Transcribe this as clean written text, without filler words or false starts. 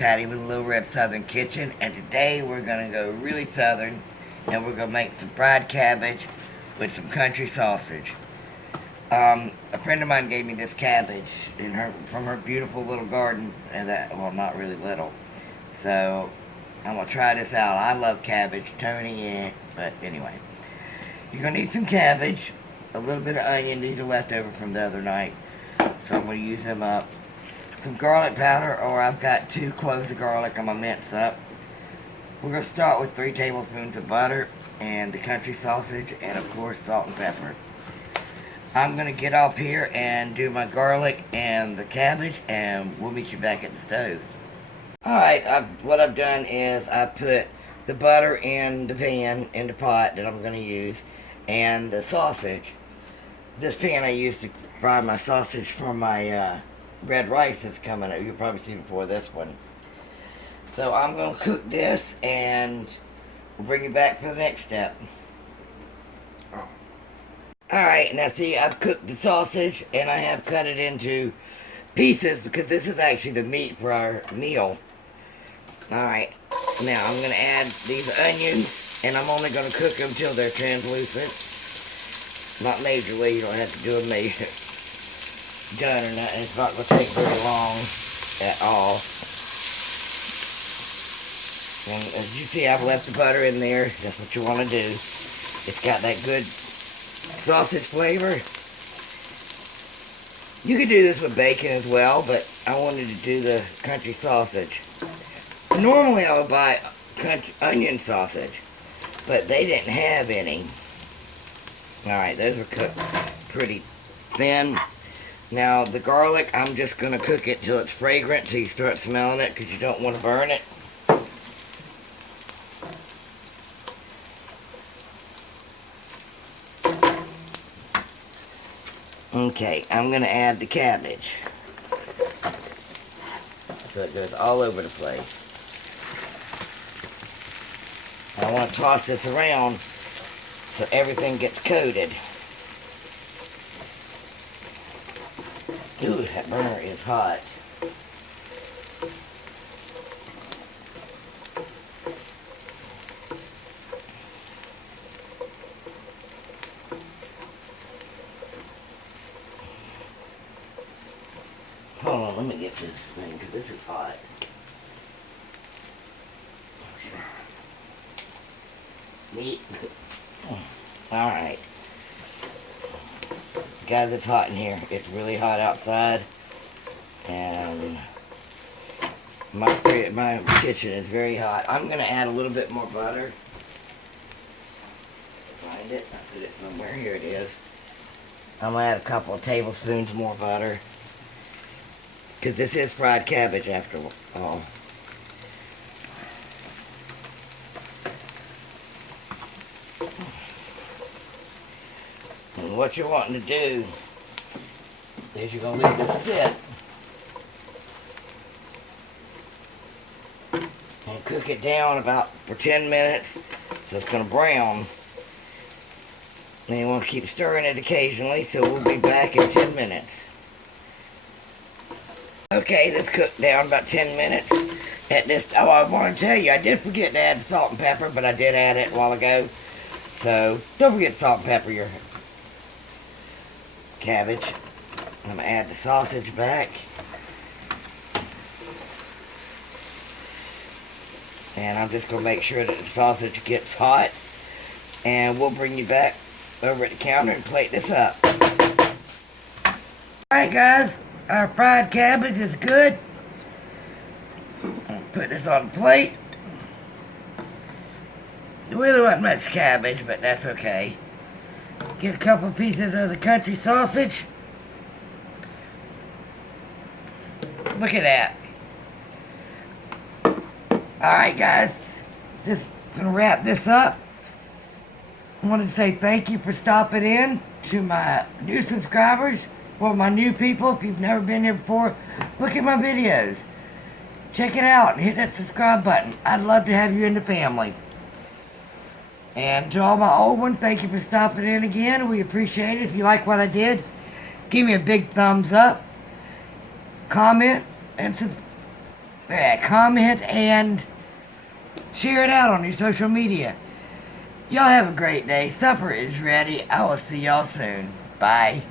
Patty with a Little Red Southern Kitchen, and today we're going to go really southern, and we're going to make some fried cabbage with some country sausage. A friend of mine gave me this cabbage from her beautiful little garden, and well, not really little. So I'm going to try this out. I love cabbage, Tony, but anyway. You're going to need some cabbage, a little bit of onion. These are leftover from the other night, so I'm going to use them up. Some garlic powder, or I've got 2 cloves of garlic I'm going to mince up. We're going to start with 3 tablespoons of butter and the country sausage, and of course salt and pepper. I'm going to get up here and do my garlic and the cabbage, and we'll meet you back at the stove. Alright, what I've done is I put the butter in the pan, in the pot that I'm going to use, and the sausage. This pan I use to fry my sausage for my red rice that's coming up. You'll probably see before this one. So I'm going to cook this, and we'll bring you back for the next step. Alright, now see, I've cooked the sausage, and I have cut it into pieces because this is actually the meat for our meal. Alright, now I'm going to add these onions, and I'm only going to cook them until they're translucent. Not majorly, you don't have to do them major. Done or not, it's not going to take very long at all. And as you see, I've left the butter in there. That's what you want to do. It's got that good sausage flavor. You could do this with bacon as well, but I wanted to do the country sausage. Normally I would buy onion sausage, but they didn't have any. Alright, those are cooked pretty thin. Now, the garlic, I'm just going to cook it till it's fragrant, till you start smelling it, because you don't want to burn it. Okay, I'm going to add the cabbage. So it goes all over the place. I want to toss this around so everything gets coated. Ooh, that burner is hot. Hold on, let me get this thing, because this is hot. Meat. Alright. Guys, it's hot in here. It's really hot outside, and my kitchen is very hot. I'm going to add a little bit more butter. Find it. I put it somewhere. Here it is. I'm going to add a couple of tablespoons more butter, because this is fried cabbage after all. And what you're wanting to do is you're going to leave this sit and cook it down for 10 minutes so it's going to brown. And you want to keep stirring it occasionally, so we'll be back in 10 minutes. Okay, this cooked down about 10 minutes. I want to tell you, I did forget to add the salt and pepper, but I did add it a while ago. So, don't forget salt and pepper your cabbage. I'm going to add the sausage back. And I'm just going to make sure that the sausage gets hot. And we'll bring you back over at the counter and plate this up. Alright guys, our fried cabbage is good. I'll put this on the plate. There really wasn't much cabbage, but that's okay. Get a couple pieces of the country sausage. Look at that. Alright guys, just gonna wrap this up. I wanted to say thank you for stopping in to my new subscribers, or my new people. If you've never been here before, look at my videos. Check it out and hit that subscribe button. I'd love to have you in the family. And to all my old ones, thank you for stopping in again. We appreciate it. If you like what I did, give me a big thumbs up, comment, and comment and share it out on your social media. Y'all have a great day. Supper is ready. I will see y'all soon. Bye.